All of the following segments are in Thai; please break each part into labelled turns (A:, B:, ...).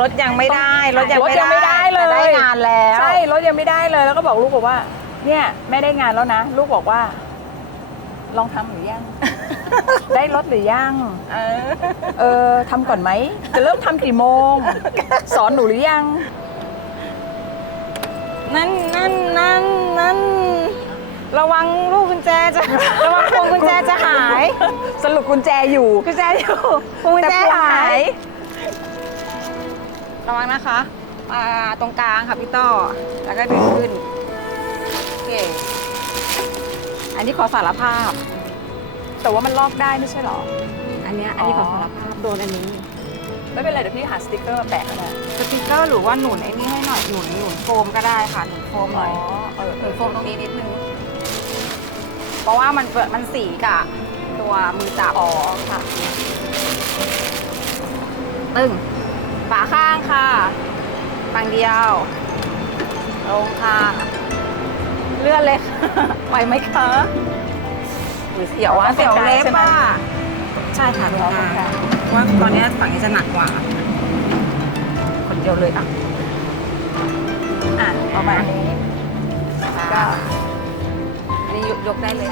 A: รถยังไม่ได้รถยัง
B: รถยังไม่ได้เลย
A: แต่ได้งานแล้ว
B: ใช่รถยังไม่ได้เลยแล้วก็บอกลูกบอกว่า เนี่ยแม่ได้งานแล้วนะ ลูกบอกว่า ลองทำหรือยัง ได้รถหรือยัง
A: เออ
B: เออทำก่อนไหมจะเริ่มทำกี่โมง สอนหนูหรือยัง
A: นั่นนั่นนั่นนั่นระวังลูกกุญแจจะระวังพวงกุญแจจะหาย
B: สรุปกุญแจอยู่
A: กุญแจอยู่พวงกุญแจ
B: แต่พวง
A: หา
B: หายย
A: ระวังนะคะอ่าตรงกลางค่ะพี่ต้อ แล้วก็ดึงขึ้น โอเค อันนี้ขอสารภาพ
B: แต่ว่ามันลอกได้ไม่ใช่หรอ
A: อันเนี้ยอันนี้ขอสารภาพโดนอันนี้
B: ไม่เป็นไรเดี๋ยวพี่หาสติกเกอร์มาแปะก็ได้
A: สติกเกอร์หรือว่าหนุนไอ้นี่ให้หน่อยหนุนหนุนโฟมก็ได้ค่ะหนุนโฟมหน่อย
B: เออ
A: หนุนโฟมตรงนี้นิดนึง เพราะว่ามันเปิดมันสีกับตัวมือจับอ๋อค่ะ ตึง ฝาข้างค่ะฝั่งเดียว ลงค่ะ เลื่อนเลยค่ะไหวไหมคะหรือเสียวว่าเสียวเล็บอะใช่ค่ะตรงกลางว่าตอนนี้ฝั่งนี้จะหนักกว่า คนเดียวเลยอะ
B: อะประมาณนี้
A: ก็อันนี้ยกยกได้เลย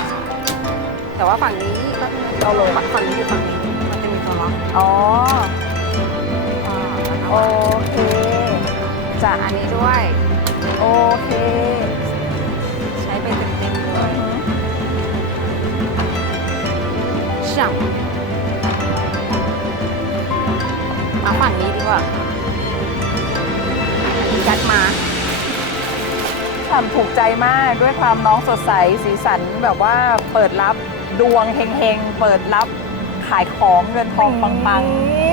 A: แต่ว่าฝั่งนี้ก็เอาลงฝั่งนี้อยู่ฝั่งนี้ มันจะมีตัวล็อก
B: อ๋อ
A: อ่า
B: โอเค
A: จากอันนี้ด้วย
B: โอเค
A: ใช้ไปเต็มๆเลยช่ำมาฝั่งนี้ดีกว่ายัดมา
B: ทำถูกใจมากด้วยความน้องสดใสสีสันแบบว่าเปิดรับดวงเฮงๆ เปิดรับขายของเงินทองปังๆ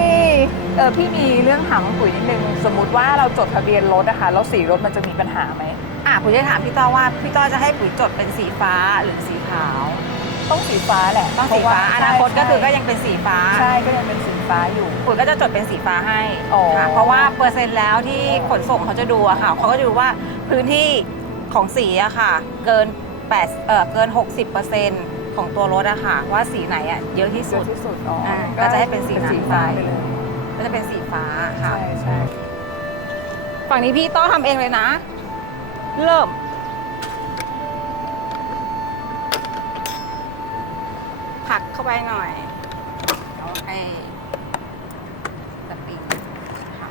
B: เออพี่มีเรื่องถามปุ๋ยนิดนึงสมมติว่าเราจดทะเบียนรถนะคะแล้วสีรถมันจะมีปัญหาไหม
A: อะปุ๋ยจะถามพี่ต้อว่าพี่ต้อจะให้ปุ๋ยจดเป็นสีฟ้าหรือสีขาว
B: ต้องสีฟ้าแหละ
A: ต้องสีฟ้า
B: เพ
A: อ
B: ระว่
A: นาคตก็คือก็
B: ใช่
A: ยังเป็นสีฟ้า
B: ใช่ก็ยังเป็นสีฟ้าอยู่
A: ปุ๋ยก็จะจดเป็นสีฟ้าให้
B: อ๋อ
A: ค่ะเพราะว่าเปอร์เซ็นต์แล้วที่ขนส่งเขาจะดูอะค่ะเขาก็จะดูว่าพื้นที่ของสีอะค่ะ เกิน8เอ่อเกิน 60%ของตัวรถอะค่ะ ว่าสีไหนอะเยอะที่
B: สุ
A: สุ
B: ด
A: ด
B: ที่สุดอ๋ออา
A: ก็จะให้เป็นสีนั้น
B: สีฟ้า
A: ไป
B: ไปเลย
A: ก็จะเป็นสีฟ้าค่ะ
B: ใช่ใช่
A: ฝั่งนี้พี่ต้อทำเองเลยนะ เริ่มผลักเข้าไปหน่อยเอาให้สปริงค่ะ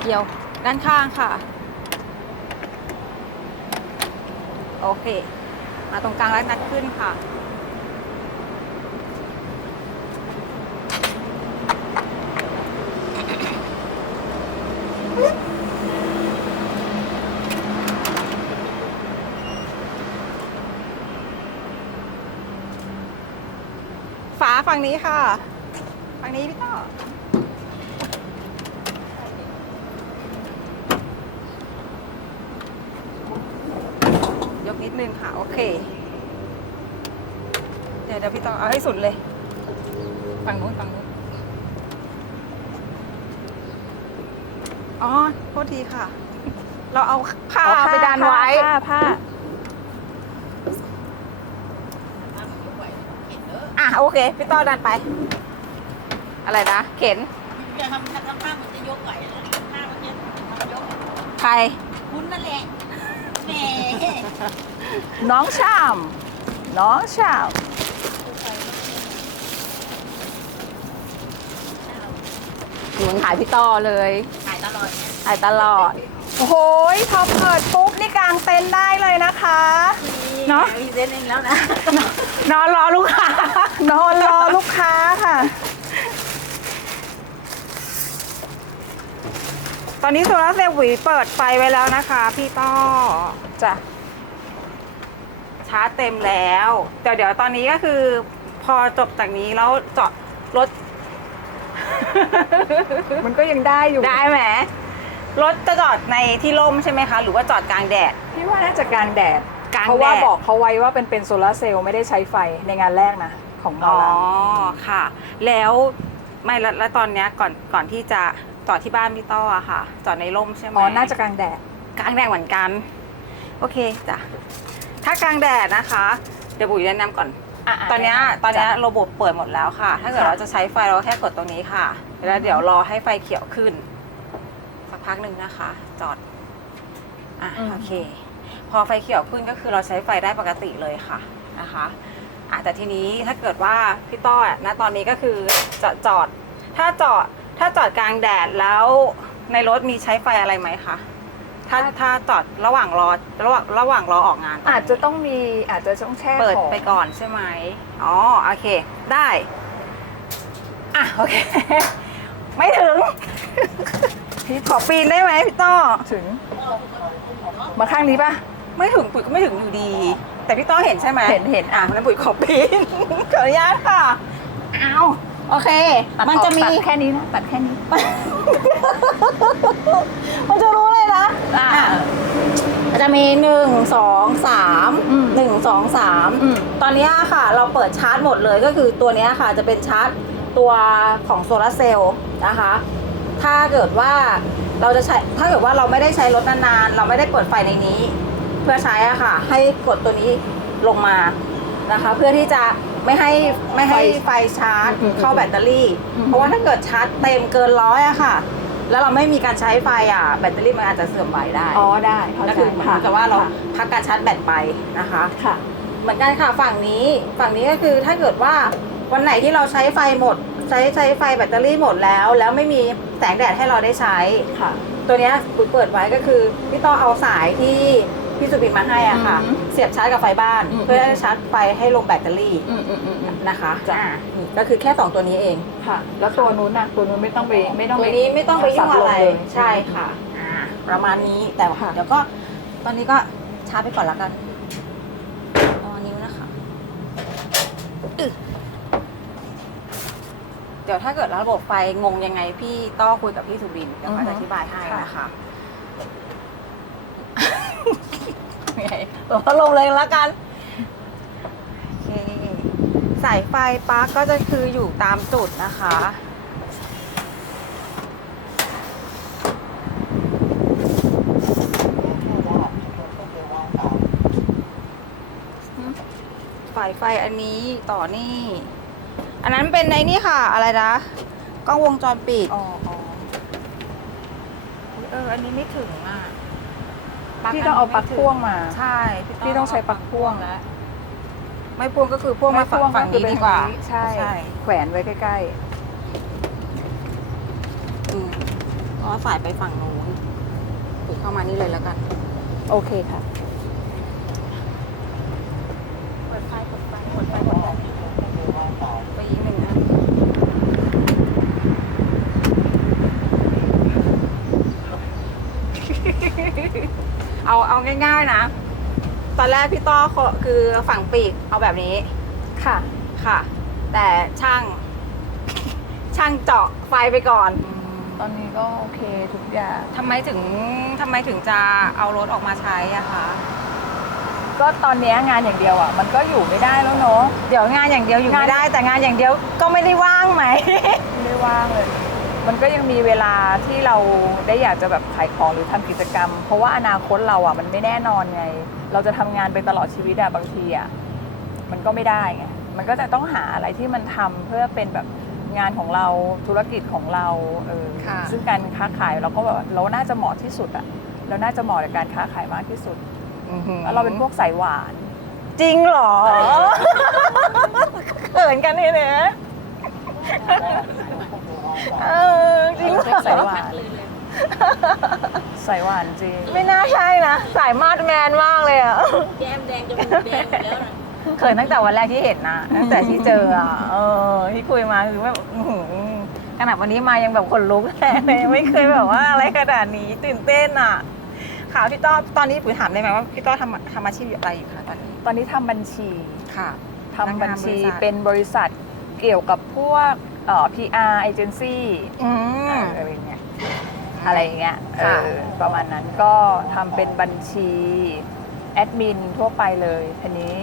A: เกี่ยวด้านข้างค่ะ โอเค มาตรงกลางแล้วนัดขึ้นค่ะ ฝาฝั่งนี้ค่ะ ฝั่งนี้พี่ต่อยกนิดนึงค่ะ โอเค เดี๋ยวเดี๋ยวพี่ต่อเอาให้สุดเลย ฝั่งนู้นฝั่งนู้นอ๋อโทษทีค่ะ เราเอาผ้า
B: เอา
A: ไปดันไว้
B: ผ้าผ้า
A: อ่ะโอเค พี่ต้อดันไป อะไรนะ เข็น
C: จะทำทำผ้ามันจะยกไหวแล้วผ้ามันจะทำยก
A: ใคร
C: คุณนั่นแหละแหม
B: น้องชาม น้องชาม
A: หนุนขายพี่ต้อเลย
C: ถ่ายตลอดเนี่ย
A: ขายตลอด
B: โอ้โหพอเปิดปุ๊บนี่กางเต็นท์ได้เลยนะคะ เนอะ
C: มีเซนเองแล้วนะ
A: นอนรอลูกค้า
B: นอนรอลูกค้าค่ะ
A: ตอนนี้โซลาร์เซลล์หวีเปิดไฟไว้แล้วนะคะ พี่ต้อ
B: จ้ะ
A: ชาร์จเต็มแล้วเดี๋ยวเดี๋ยวตอนนี้ก็คือ พอจบจากนี้แล้วจอดรถ
B: มันก็ยังได้อยู่
A: ได้ไหม รถจะจอดในที่ร่มใช่ไหมคะ หรือว่าจอดกลางแดด
B: พี่ว่าน่าจะกลางแดด
A: กลาง
B: เพราะว่า
A: แดด
B: บอกเขาไว้ว่าเป็นเป็นโซลาร์เซลล์ไม่ได้ใช้ไฟในงานแรกนะ ของเรา
A: อ๋อค่ะ แล้วไม่แล้วแล้วตอนเนี้ยก่อนก่อนที่จะจอดที่บ้านพี่ต้ออะค่ะ จอดในร่มใช่ไหม
B: อ๋อน่าจะกลางแดด
A: กลางแดดเหมือนกัน โอเคจ้ะถ้ากลางแดดนะคะ เดี๋ยวบุ๋ยแนะนำก่อน
B: อะอะ
A: ตอนเนี้ย
B: ได้
A: ตอนเนี้ย
B: จ้ะ
A: ระบบเปิดหมดแล้วค่ะ ถ้าเกิด
B: ค่ะ
A: เราจะใช้ไฟเราแค่กดตรงนี้ค่ะ แล้วเดี๋ยวรอให้ไฟเขียวขึ้นสั กพักหนึ่งนะคะ จอด อะโอเค พอไฟเขียวขึ้นก็คือเราใช้ไฟได้ปกติเลยค่ะนะคะอะแต่ทีนี้ถ้าเกิดว่าพี่ต้ออะณตอนนี้ก็คือจะจอด ถ้าจอดถ้าจอดกลางแดดแล้วในรถมีใช้ไฟอะไรไหมคะถ้าถ้าจอดระหว่างรอระหว่างระหว่างรอออกงานตนนี้
B: อาจจะต้องมีอาจจะต้องแช่
A: เปิด
B: ของ
A: ไปก่อนใช่ไหม อ๋อ โอเค ได้ อะ โอเค ไม่ถึง พี่ขอปีนได้ไหมพี่ต้อ
B: ถึง มาข้างนี้ป่ะ
A: ไม่ถึงปุ๋ยก็ไม่ถึงอยู่ดี แต่พี่ต้อเห็นใช่ไหม
B: เห็นเห็น
A: อะแล้วปุ๋ยขอปีน ขออนุญาตค่ะเอาโอเค
B: ตัด
A: มัน
B: ออก
A: จะมี
B: ตัดแค่นี้นะตัดแค่นี้
A: มันจะรู้เลยนะ
B: อ่า
A: อะมันจะมีหนึ่งสองสาม
B: อืม
A: หนึ่งสองสาม
B: อืม
A: ตอนเนี้ยค่ะ เราเปิดชาร์จหมดเลยก็คือตัวเนี้ยค่ะจะเป็นชาร์จตัวของโซลาร์เซลล์นะคะ ถ้าเกิดว่าเราจะใช้ถ้าเกิดว่าเราไม่ได้ใช้รถนานๆ เราไม่ได้เปิดไฟในนี้ เพื่อใช้อะค่ะ ให้กดตัวนี้ลงมานะคะ เพื่อที่จะไม่ให้ไม่ให้ไฟชาร์จ
B: อืม
A: เข้าแบตเตอรี่
B: อืม
A: เพราะว่าถ้าเกิดชาร์จเต็มเกินร้อยอะค่ะ แล้วเราไม่มีการใช้ไฟอะแบตเตอรี่มันอาจจะเสื่อมไหวได้
B: อ๋อได้เข้า
A: ก็
B: ใจ
A: คือเหมือน
B: ค่ะ
A: กับว่าเรา
B: ค่ะ
A: พักการชาร์จแบตไปนะคะ
B: ค่ะ
A: เหมือนกันค่ะฝั่งนี้ฝั่งนี้ก็คือถ้าเกิดว่าวันไหนที่เราใช้ไฟหมด ใช้ใช้ไฟแบตเตอรี่หมดแล้ว แล้วไม่มีแสงแดดให้เราได้ใช้
B: ค่ะ
A: ตัวเนี้ยปุ๋ยเปิดไว้ก็คือพี่ต้อเอาสายที่พี่สุบินมาให้อะค่ะ
B: อืม
A: เสียบชาร์จกับไฟบ้าน
B: อืม
A: เพื่อจะชาร์จไฟให้ลงแบตเตอรี่
B: อืมอืมอืมอืม
A: นะคะ
B: จ้ะ
A: อ่านี่ก็คือแค่สองตัวนี้เอง
B: ค่ะ แล้วตัวนู้นน่ะตัวนู้นไม่ต้องไปไม่ต้อง
A: ตั
B: ไป
A: วนี้ไม่ต้องไปยุ่งอะไร
B: สับลเลย
A: ใช่ค่ะอ่าประมาณนี้แต่ว่า
B: ค่ะ
A: เดี๋ยวก็ ตอนนี้ก็ชาร์จไปก่อนละกันเอานิ้วนะคะอึ เดี๋ยวถ้าเกิดระบบไฟงงยังไงพี่ต้อคุยกับพี่สุบินเดี๋ยวเขาจะอธิบายให้นะคะเปิดพัดลมเลยละกันโอเคสายไฟปลั๊กก็จะคืออยู่ตามจุดนะคะฝ่ายไฟอันนี้ต่อนี่ อันนั้นเป็นในนี่ค่ะ อะไรนะกล้องวงจรปิด
B: อ๋ออ๋อ
A: เออ อันนี้ไม่ถึงอะ
B: พี่ต้องเอาปลั๊กพ่วงมา
A: ใช่
B: พี่ต้องใช้ปลั๊กพ่วงแล้ว
A: ไม่พ่วงก็คือพ่วงมาฝั่งฝั่งนี้ดีกว่า
B: ใช่
A: ใช่
B: แขวนไว้ใกล้
A: อืมก็สายไปฝั่งนู้นถึงเข้ามานี่เลยแล้วกัน
B: ๆ โอเคค่ะ
A: เปิดไฟเปิดไฟเปิดไฟเปิดไฟไปอีกหนึ่งอัน เอาเอาง่าย ๆนะ ตอนแรกพี่ต้อขอคือฝั่งปีกเอาแบบนี้
B: ค่ะ
A: ค่ะ แต่ช่าง ช่างเจาะไฟไปก่อน
B: ตอนนี้ก็โอเคทุกอย่าง
A: ทำไมถึงทำไมถึงจะเอารถออกมาใช้อะคะ
B: ก็ตอนเนี้ยงานอย่างเดียวอะ มันก็อยู่ไม่ได้แล้วเนาะ
A: เดี๋ยวงานอย่างเดียวอยู่ไม่ได้ แต่งานอย่างเดียวก็ไม่ได้ว่างไหม
B: ไม่ได้ว่างเลย มันก็ยังมีเวลาที่เราได้อยากจะแบบขายของหรือทำกิจกรรม เพราะว่าอนาคตเราอะมันไม่แน่นอนไง เราจะทำงานไปตลอดชีวิตอะบางทีอะมันก็ไม่ได้ไงมันก็จะต้องหาอะไรที่มันทำเพื่อเป็นแบบงานของเราธุรกิจของเราเออ
A: ค่ะ
B: ซึ่งการค้าขายเราก็แบบเราน่าจะเหมาะที่สุดอะเราน่าจะเหมาะกับการค้าขายมากที่สุดแล้วเราเป็นพวกสายหวาน
A: จริงเหรอเขินกันเนี่ยนะ เออจริงเหรอ
B: สายหวาน
C: เลยเลย
B: สายหวานจริง
A: ไม่น่าใช่นะ สายมาดแมนมากเลยอะ
C: แก้มแดงจมูกแดงหมดแล้วนะ
A: เขินตั้งแต่วันแรกที่เห็นนะตั้งแต่ที่เจออะเออที่คุยมาคือแบบอื้อหือขนาดวันนี้มายังแบบขนลุกเลยยังไม่เคยแบบว่าอะไรขนาดนี้ตื่นเต้นอะ ค่ะพี่ต้อตอนนี้ปุ๋ยถามได้ไหมว่าพี่ต้อทำทำอาชีพอะไรอยู่คะตอนนี้
B: ตอนนี้ทำบัญชี
A: ค่ะ
B: ทำบัญชี
A: พนักงานบริษัท
B: เป็นบริษัทเกี่ยวกับพวก เอ่อ PR agency
A: อืม
B: อะไรอย่างเงี้ยอะไรอย่างเงี้ยเอ
A: ค่ะ
B: อประมาณนั้นก็ทำเป็นบัญชีแอดมินทั่วไปเลยทีนี้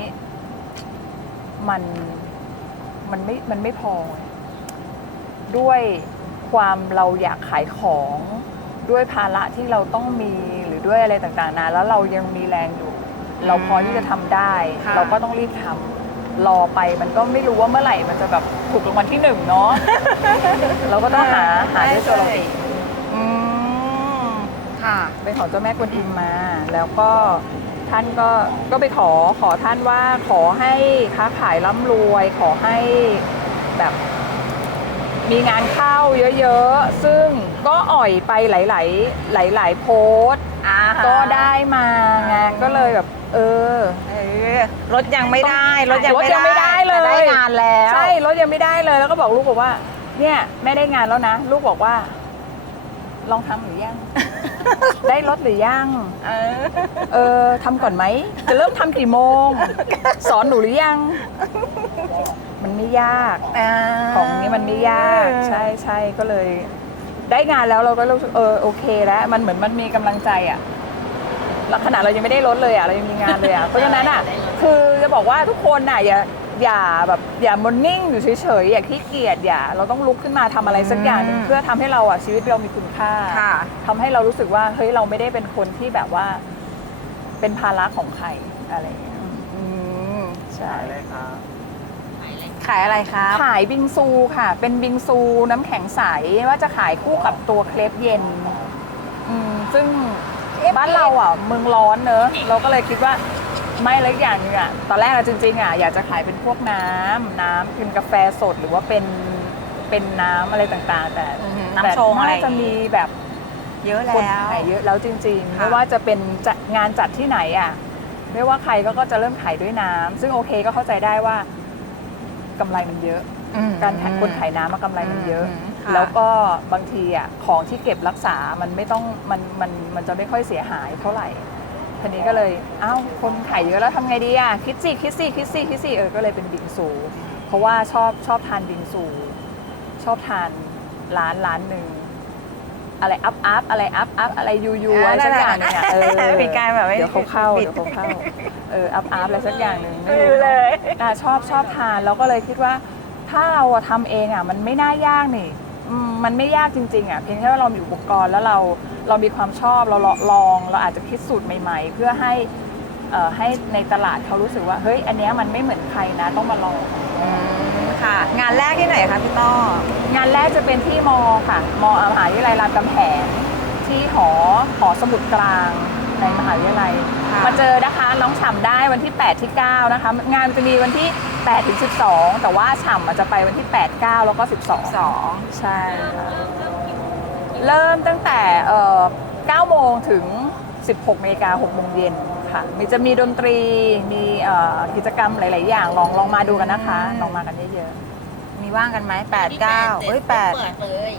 B: มันมันไม่มันไม่พอ ด้วยความเราอยากขายของ ด้วยภาระที่เราต้องมีหรือด้วยอะไรต่างๆนะแล้วเรายังมีแรงอยู่ เราพอที่จะทำได้
A: ค่ะ
B: เราก็ต้องรีบทำ รอไปมันก็ไม่รู้ว่าเมื่อไหร่มันจะแบบถูกรางวัลที่หนึ่งเนาะ เราก็ต้องหาหาด้วยตัวเราเอง
A: อืมค่ะ
B: เป็นของเจ้าแม่กวนอิมมา แล้วก็ท่านก็ก็ไปขอขอท่านว่าขอให้ค้าขายร่ำรวย ขอให้แบบมีงานเข้าเยอะๆ ซึ่งก็อ่อยไปหลายๆ หลาย ๆ โพสต์
A: อ่าฮะ
B: ก็ได้มาไงก็เลยแบบ เออ
A: เออ รถยังไม่ได้รถยัง
B: รถยังไม่ได้เลย
A: แต่ได้งานแล้ว
B: ใช่รถยังไม่ได้เลยแล้วก็บอกลูกบอกว่า เนี่ยแม่ได้งานแล้วนะ ลูกบอกว่า ลองทำหรือยัง ได้รถหรือยัง
A: เออ
B: เออทำก่อนไหมจะเริ่มทำกี่โมง สอนหนูหรือยัง มันไม่ยากของนี้มันไม่ยากใช่ใช่ก็เลย ได้งานแล้วเราก็รู้สึกเออโอเคแล้ว มันเหมือนมันมีกำลังใจอะแล้ว ขนาดเรายังไม่ได้ลดเลยอะเรายังมีงานเลยอะเพราะฉะนั้นอะคือจะบอกว่าทุกคนน่ะอย่าอย่าแบบอย่ามนนิ่งอยู่เฉยๆอย่าขี้เกียจอย่า เราต้องลุกขึ้นมาทำอะไรสักอย่างหนึ่ง
A: อืม
B: เพื่อทำให้เราอะชีวิตเรามีคุณค่า
A: ค่ะ
B: ทำให้เรารู้สึกว่าเฮ้ยเราไม่ได้เป็นคนที่แบบว่า เป็นภาระของใครอะไรอย่างเงี้ย
A: อืม
B: ใช่
A: ขายอะไรครับ
B: ขายบิงซูค่ะ เป็นบิงซูน้ำแข็งใสว่าจะขายคู่กับตัวเครปเย็นอืมซึ่ง บ้านเราอะเมืองร้อนเนอะเราก็เลยคิดว่าไม่เล็กอย่างหนึงอะตอนแรกอะจริงๆอะอยากจะขายเป็นพวกน้ำน้ำเป็นกาแฟสดหรือว่าเป็นเป็นน้ำอะไรต่างๆ แต่
A: อือหือ
B: แต่
A: น้ำชงอะไร
B: น่าจะมีแบบ
A: เยอะ
B: คน
A: แล้ว
B: ขายเยอะแล้วจริงๆ
A: ค่ะ
B: ไม่ว่าจะเป็นจัดงานจัดที่ไหนอะไม่ว่าใครก็ก็จะเริ่มขายด้วยน้ำซึ่งโอเคก็เข้าใจได้ว่ากำไรมันเยอะ
A: อืม
B: การขายคนขายน้ำมากำไรมันเยอะ
A: อืม ค่ะ
B: แล้วก็บางทีอะของที่เก็บรักษา มันไม่ต้องมันมันมันจะไม่ค่อยเสียหายเท่าไหร่ทีนี้ก็เลยอ้าวคนขายเยอะแล้วทำไงดีอะคิดสิคิดสิคิดสิคิดสิเออก็เลยเป็นบิงซู เพราะว่าชอบชอบทานบิงซู ชอบทานร้านร้านหนึ่งอะไรอัพอัพอะไรอัพอัพอะไรยูยู
A: เออ
B: อะไรสักอย่างหนึงอะเออ
A: มีการแบบว่า
B: เดี๋ยวเขาเข้า
A: ปิด
B: เดี๋ยวเขาเข้าเอออัพอัพอะไรสักอย่างหนึ่ง
A: ไม่รู้เลย
B: อะชอบชอบทานแล้วก็เลยคิดว่า ถ้าเราอะทำเองอะมันไม่น่ายากนี่อื มมันไม่ยากจริงๆอะเพียงแค่ว่าเรามีอุปกรณ์แล้วเราเรามีความชอบเราลองเราอาจจะคิดสูตรใหม่ ๆ เพื่อให้เอ่อให้ในตลาดเขารู้สึกว่าเฮ้ยอันเนี้ยมันไม่เหมือนใครนะต้องมาลอง
A: อืมค่ะงานแรกที่ไหนคะพี่ต้อ
B: งานแรกจะเป็นที่มอค่ะมอมหาวิทยาลัยรามคำแหงที่หอหอสมุดกลางในมหาวิทยาลัย
A: ค่ะ
B: มาเจอนะคะน้องฉ่ำได้วันที่ 8 ที่ 9 นะคะ งานมันจะมีวันที่ 8 ถึง 12 แต่ว่าฉ่ำอาจจะไปวันที่ 8 9 แล้วก็ 12
A: สอง
B: ใช่ค่ะเริ่มตั้งแต่เอ่อ9โมงถึง 16นาฬิกา6โมงเย็นค่ะมีจะมีดนตรีมีเอ่อกิจกรรมหลาย ๆ อย่างลองลองมาดูกันนะคะ ลองมากันเยอะ
A: มีว่างกันไหมแปดเก้าเอ้ยแปด
C: เปิดเลย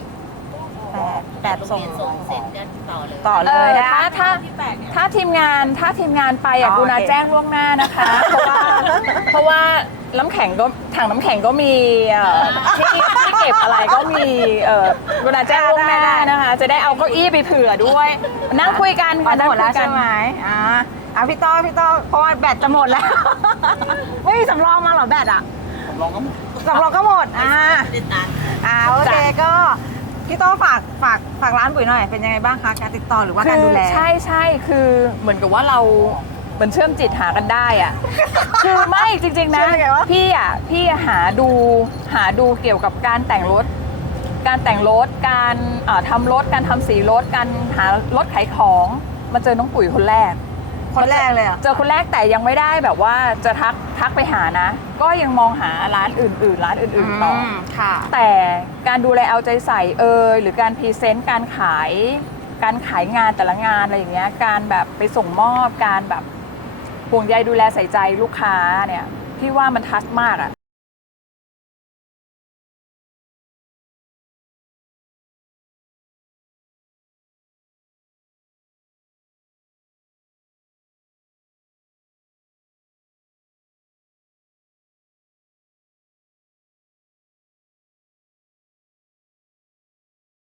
A: แปดแปด
C: ส่
A: ส่
C: ง
A: ง
C: ส่งเสร็จจะต่อเลย
A: ต่อ
B: ๆ
A: เลย
B: เออ
A: นะ
B: ถ้าถ้า
C: ที่แปดเนี่ย
B: ถ้าทีมงานถ้าทีมงานไปอะ
A: อ๋อ
B: กูนา
A: โอเค
B: แจ้งล่วงหน้านะคะ เพราะว่าเพราะว่าน้ำแข็งก็ถังน้ำแข็งก็มีเอ่อที่ที่เก็บอะไรก็มีเอ่อกูนาแจ้งล่วงหน้านะคะ จะได้เอาเก้าอี้ไปเผื่อด้วย นั่งคุยกัน
A: พอ
B: ค่ะ
A: จะ
B: นั่
A: ห
B: ง
A: มดแล้ว
B: คุยกั
A: ใช่
B: น
A: ไหมอ่าอะพี่ต้อพี่ต้อเพราะว่าแบตจะหมดแล้ว ไม่มีสำรองมาเหรอแบตอะสำรองก็หมดสำรองก็หมด อ่า
C: ติดตัน
A: อ่าโอเคก็ พี่ต้อฝากฝากฝากร้านปุ๋ยหน่อย เป็นยังไงบ้างคะการติดต่อหรือว่าการดูแล
B: คือใช่ใช่คือเหมือนกับว่าเราเหมือนเชื่อมจิตหากันได้อะคือไม่จริง ๆ นะ
A: เชื่อยังไงวะ
B: พี่อะพี่อะหาดูหาดูเกี่ยวกับการแต่งรถ การแต่งรถการเอ่อทำรถการทำสีรถการหารถขายของ มาเจอน้องปุ๋ยคนแรก
A: คนแรกเลยอะ
B: เจอคนแรกแต่ยังไม่ได้แบบว่าจะทักทักไปหานะ ก็ยังมองหาร้านอื่นๆ ร้านอื่นๆต่ออ
A: ค่ะ
B: แต่การดูแลเอาใจใส่เอยหรือการพรีเซนต์การขาย การขายงานแต่ละงานอะไรอย่างเงี้ยการแบบไปส่งมอบการแบบห่วงใยดูแลใส่ใจลูกค้าเนี่ยพี่ว่ามันทัชมากอะ